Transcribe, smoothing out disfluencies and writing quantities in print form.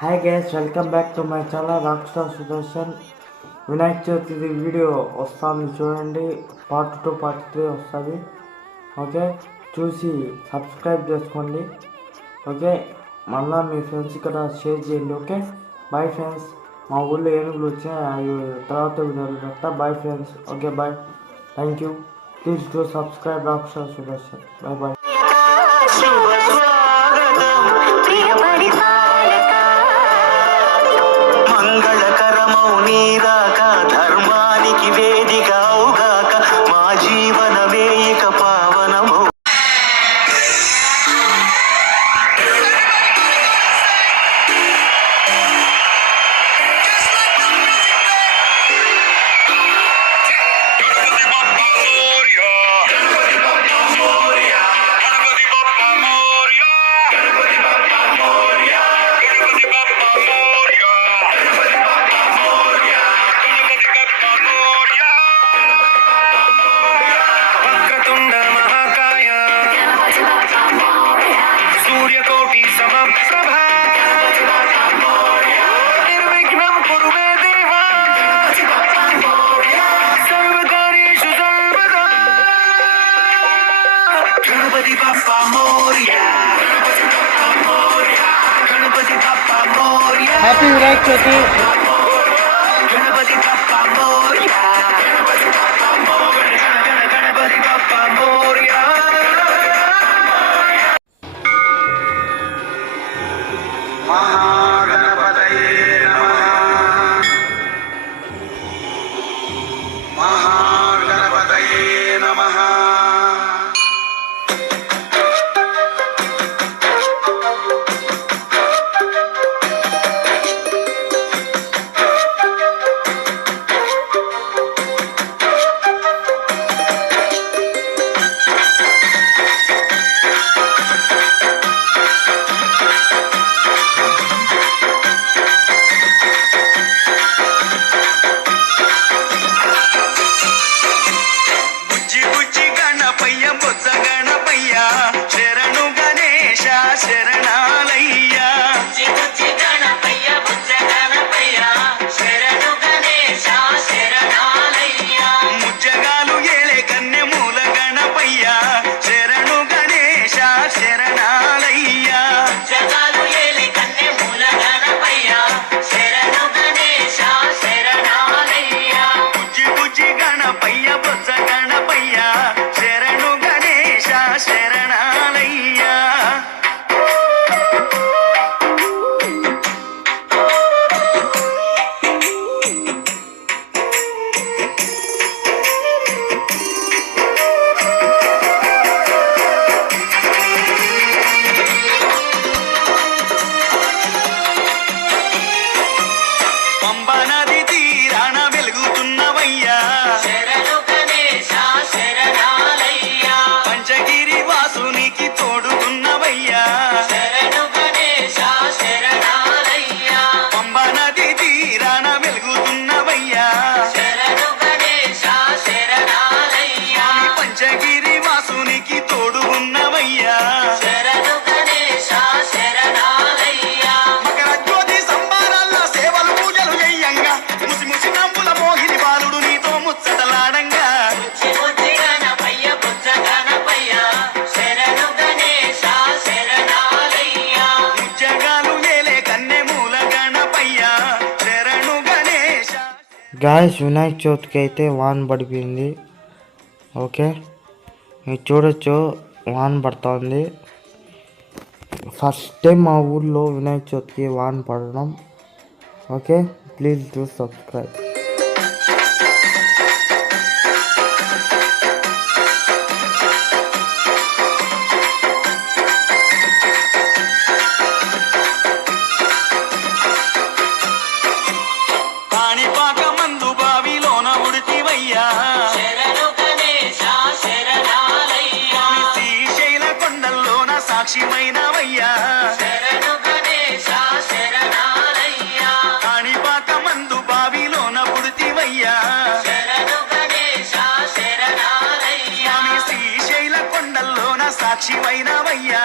Hi guys, welcome back to my channel rock star Sudarshan. Vinayaka Chavithi video వస్తుంది చూడండి. Part 2 part 3 వస్తుంది. Okay, చూసి subscribe చేసుకోండి. ఓకే, మళ్ళీ మీ ఫ్రెండ్స్ కూడా షేర్ చేయండి. Okay, bye friends. మా ఊళ్ళో ఏనుగులు వచ్చాయి, అవి తర్వాత వీడియోలు పెడతా. Bye friends. Okay, bye. Thank you. Please do subscribe rock star Sudarshan. Bye bye. ధర్మానికి వేదిక అవుగాక మా జీవనమే ఇక పావనము. హ్యాపీ వినాయక చవితి. గాయస్, వినాయక చవితికి అయితే వాన్ పడిపోయింది. ఓకే, మీరు చూడొచ్చు, వాన్ పడుతుంది. ఫస్ట్ టైం మా ఊళ్ళో వినాయక చవితికి వాన్ పడడం. Okay, please do subscribe. సాక్షిమైనవయ్యా శరణు గణేశ శరణాలయ్యా. కాణిపాక మందు బావిలోన పుడితివయ్యా శరణు గణేశ శరణాలయ్యా. శ్రీశైల కొండల్లోన సాక్షిమైనవయ్యా.